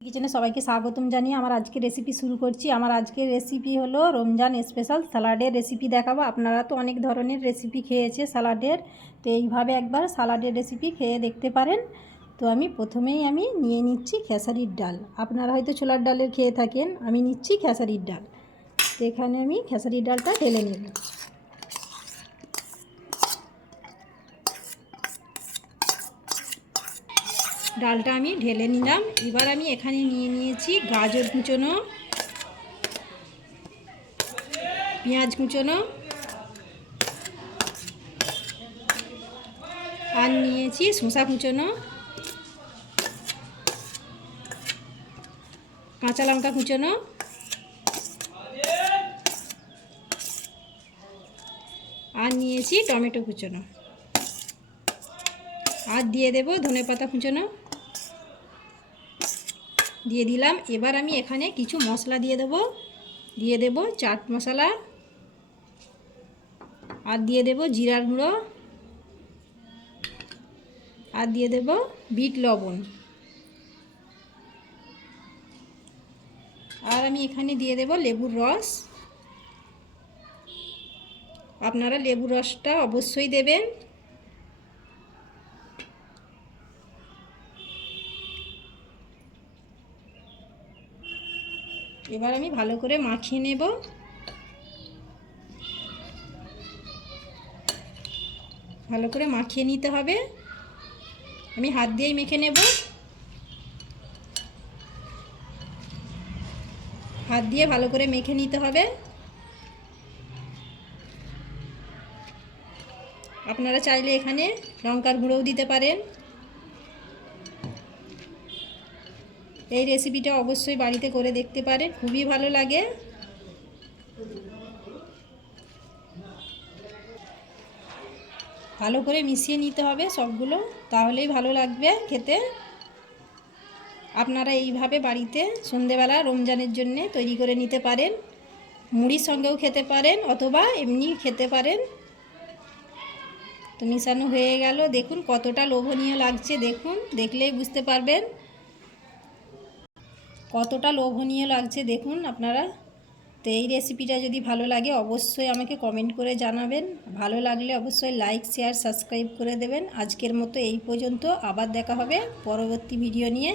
কিচেনে সবাইকে স্বাগতম জানিয়ে আমার আজকে রেসিপি শুরু করছি। আমার আজকের রেসিপি হলো রমজান স্পেশাল স্যালাডের রেসিপি দেখাবো। আপনারা তো অনেক ধরনের রেসিপি খেয়েছে স্যালাডের তো এইভাবে একবার স্যালাডের রেসিপি খেয়ে দেখতে পারেন। তো আমি প্রথমেই আমি নিয়ে নিচ্ছি খেসারির ডাল। আপনারা হয়তো ছোলার ডালের খেয়ে থাকেন। আমি নিচ্ছি খেসারির ডাল। তো এখানে আমি খেসারির ডালটা ঢেলে নেব। ডালটা আমি ঢেলে নিলাম। এবার আমি এখানে নিয়ে নিয়েছি গাজর কুচোনো, পেঁয়াজ কুচোনো, আর নিয়েছি শসা কুচোনো, কাঁচা লঙ্কা কুচোনো, আর নিয়েছি টমেটো কুচোনো। আর দিয়ে দেব ধনে পাতা কুচোনো। দিয়ে দিলাম। এবার আমি এখানে কিছু মশলা দিয়ে দেব। দিয়ে দেব চাট মশলা। আর দিয়ে দেব জিরার গুঁড়ো। আর দিয়ে দেব বিট লবণ। আর আমি এখানে দিয়ে দেব লেবুর রস। আপনারা লেবুর রসটা অবশ্যই দেবেন। এবার আমি ভালো করে মাখিয়ে নেব। ভালো করে মাখিয়ে নিতে হবে। আমি হাত দিয়েই মেখে নেব। হাত দিয়ে ভালো করে মেখে নিতে হবে। আপনারা চাইলে এখানে লঙ্কার গুঁড়োও দিতে পারেন। এই রেসিপিটা অবশ্যই বাড়িতে করে দেখতে পারেন, খুবই ভালো লাগে। ভালো করে মিশিয়ে নিতে হবে সবগুলো, তাহলেই ভালো লাগবে খেতে। আপনারা এইভাবে বাড়িতে সন্ধেবেলা রমজানের জন্যে তৈরি করে নিতে পারেন, মুড়ির সঙ্গেও খেতে পারেন, অথবা এমনি খেতে পারেন। তো মিশানো হয়ে গেল, দেখুন কতটা লোভনীয় লাগছে, দেখুন, দেখলেই বুঝতে পারবেন। কতটা লোভনীয় লাগছে দেখুন আপনারা। তো এই রেসিপিটা যদি ভালো লাগে অবশ্যই আমাকে কমেন্ট করে জানাবেন। ভালো লাগলে অবশ্যই লাইক শেয়ার সাবস্ক্রাইব করে দেবেন। আজকের মতো এই পর্যন্ত আবার দেখা হবে পরবর্তী ভিডিও নিয়ে।